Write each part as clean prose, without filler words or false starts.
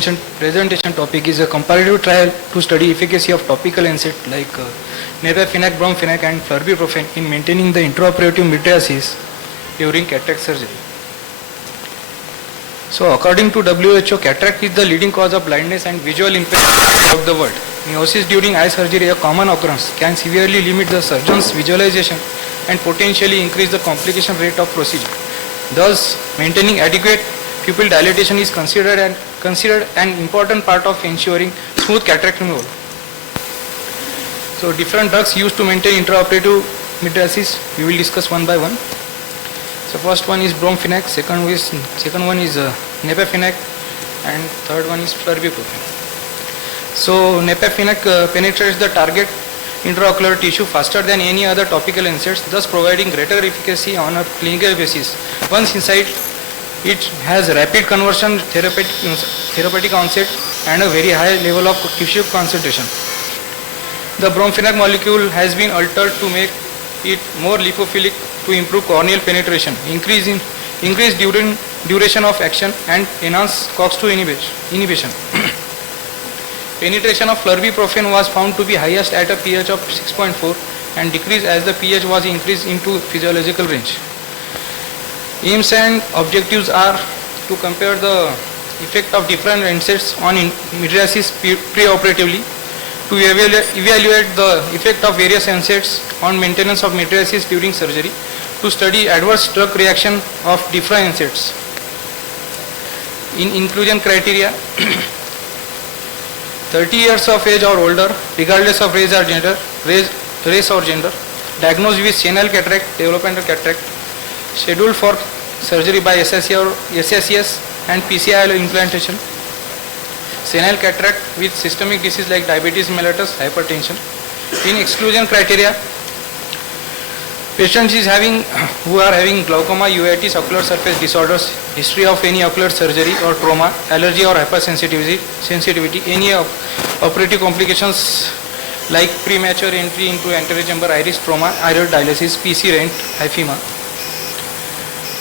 Presentation topic is a comparative trial to study efficacy of topical NSAID like NEPAFENA, bromfenac and flurbiprofen in maintaining the intraoperative mydriasis during cataract surgery. So according to WHO, cataract is the leading cause of blindness and visual impairment throughout the world. Meiosis during eye surgery, a common occurrence, can severely limit the surgeon's visualization and potentially increase the complication rate of procedure. Thus, maintaining adequate pupil dilatation is considered an important part of ensuring smooth cataract removal. So different drugs used to maintain intraoperative mydriasis, we will discuss one by one. So first one is bromfenac, second one is NEPAFENAC, and third one is flurbiprofen. So NEPAFENAC penetrates the target intraocular tissue faster than any other topical NSAIDs, thus providing greater efficacy on a clinical basis. Once inside, it has rapid conversion, therapeutic onset, and a very high level of tissue concentration. The bromfenac molecule has been altered to make it more lipophilic to improve corneal penetration, increase duration of action, and enhance COX-2 inhibition. Penetration of flurbiprofen was found to be highest at a pH of 6.4 and decreased as the pH was increased into physiological range. Aims and objectives are to compare the effect of different NSAIDs on mydriasis preoperatively, to evaluate the effect of various NSAIDs on maintenance of mydriasis during surgery, to study adverse drug reaction of different NSAIDs. In inclusion criteria, 30 years of age or older, regardless of race or gender, diagnosed with senile cataract, developmental cataract, scheduled for surgery by SSES and PCI implantation, senile cataract with systemic disease like diabetes mellitus, hypertension. In exclusion criteria, patients who are having glaucoma, uveitis, ocular surface disorders, history of any ocular surgery or trauma, allergy or hypersensitivity, any operative complications like premature entry into anterior chamber iris trauma, iris dialysis, PC rent, hyphema.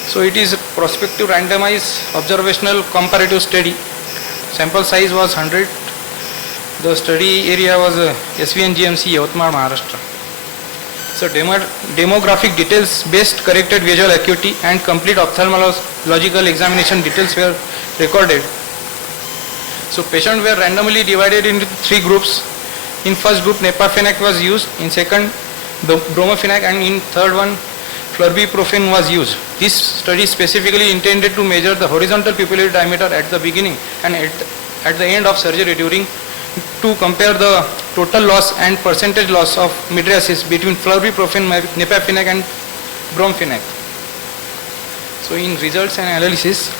So it is a prospective randomized observational comparative study. Sample size was 100. The study area was SVN GMC, Yavatmal, Maharashtra. So demographic details based corrected visual acuity and complete ophthalmological examination details were recorded. So patients were randomly divided into 3 groups. In first group, NEPAFENAC was used. In second, the bromfenac, and in third one, flurbiprofen was used. This study specifically intended to measure the horizontal pupillary diameter at the beginning and at the end of surgery to compare the total loss and percentage loss of mydriasis between flurbiprofen, NEPAFENAC and bromfenac. So in results and analysis,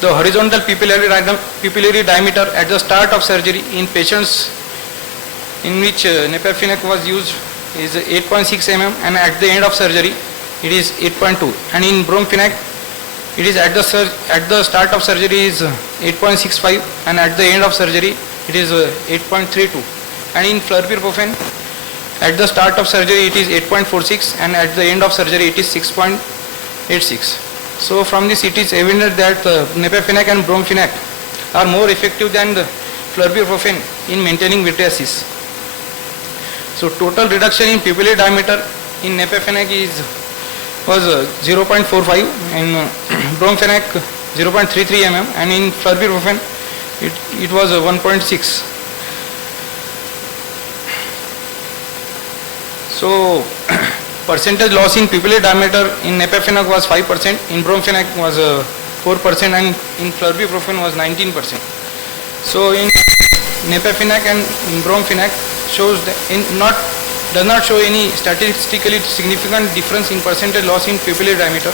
the horizontal pupillary diameter at the start of surgery in patients in which NEPAFENAC was used is 8.6 mm, and at the end of surgery it is 8.2, and in bromfenac it is at the start of surgery is 8.65, and at the end of surgery it is 8.32, and in flurbiprofen at the start of surgery it is 8.46, and at the end of surgery it is 6.86. So from this it is evident that NEPAFENAC and bromfenac are more effective than the flurbiprofen in maintaining mydriasis. So total reduction in pupillary diameter in NEPAFENAC was 0.45, and bromfenac 0.33 mm, and in flurbiprofen it was 1.6. So percentage loss in pupillary diameter in NEPAFENAC was 5%, in bromfenac was 4%, and in flurbiprofen was 19%. So in NEPAFENAC and bromfenac does not show any statistically significant difference in percentage loss in pupillary diameter.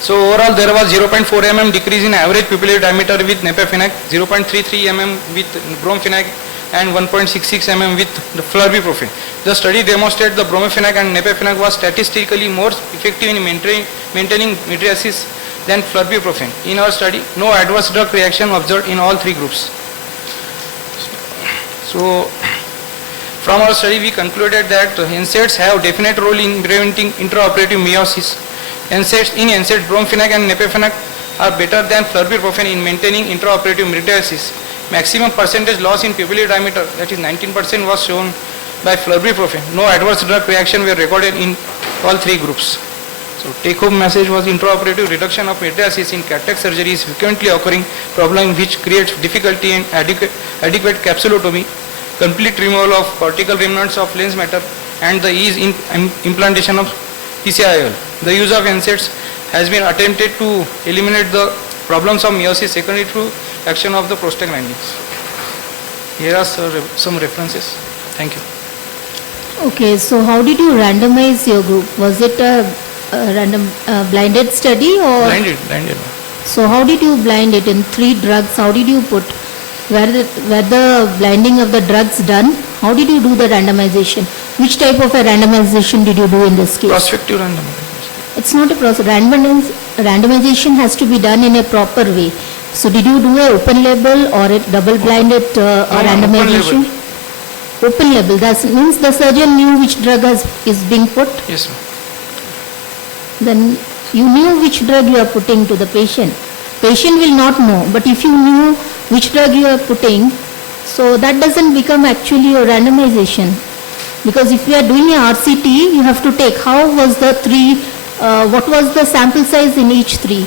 So overall there was 0.4 mm decrease in average pupillary diameter with NEPAFENAC, 0.33 mm with bromfenac, and 1.66 mm with the flurbiprofen. The study demonstrated the bromfenac and NEPAFENAC was statistically more effective in maintaining mydriasis than flurbiprofen. In our study, no adverse drug reaction observed in all 3 groups. So from our study, we concluded that NSAIDs have definite role in preventing intraoperative meiosis NSAIDs, in NSAIDs, bromphenic and NEPAFENA are better than flurbiprofen in maintaining intraoperative mydriasis. Maximum percentage loss in pupillary diameter, that is 19%, was shown by flurbiprofen. No adverse drug reaction were recorded in all three groups. So take-home message was intraoperative reduction of mydriasis in cataract surgery is frequently occurring problem which creates difficulty in adequate capsulotomy, complete removal of cortical remnants of lens matter, and the ease in implantation of PCIOL. The use of NSAIDs has been attempted to eliminate the problems of meiosis secondary to action of the prostaglandins. Here are some references. Thank you. Okay, so how did you randomize your group? Was it a random blinded study or? Blinded. So how did you blind it in 3 drugs? How did you put, were the blinding of the drugs done? How did you do the randomization? Which type of a randomization did you do in this case? Prospective randomization. It's not a process. Randomization has to be done in a proper way. So did you do a open label or a double blinded randomization? Open label. That means the surgeon knew which drug is being put. Yes, ma'am. Then you knew which drug you are putting to the patient. Patient will not know, but if you knew which drug you are putting, so that doesn't become actually a randomization. Because if you are doing a RCT, you have to take how was the 3, what was the sample size in each 3?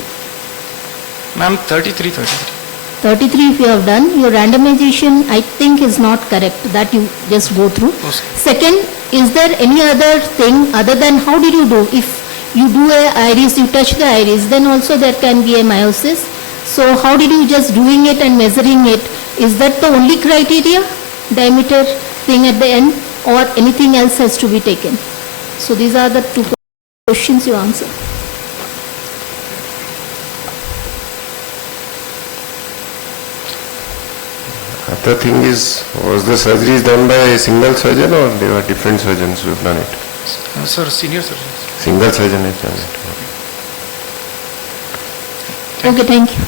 Ma'am, 33. 33 if you have done, your randomization I think is not correct, that you just go through. Okay. Second, is there any other thing other than how did you do? If you do a iris, you touch the iris, then also there can be a meiosis. So how did you just doing it and measuring it? Is that the only criteria, diameter thing at the end, or anything else has to be taken? So these are the 2 questions you answer. The thing is, was the surgery done by a single surgeon or there were different surgeons who have done it? Sir, senior surgeons. Single surgeon has done it. Okay, thank you.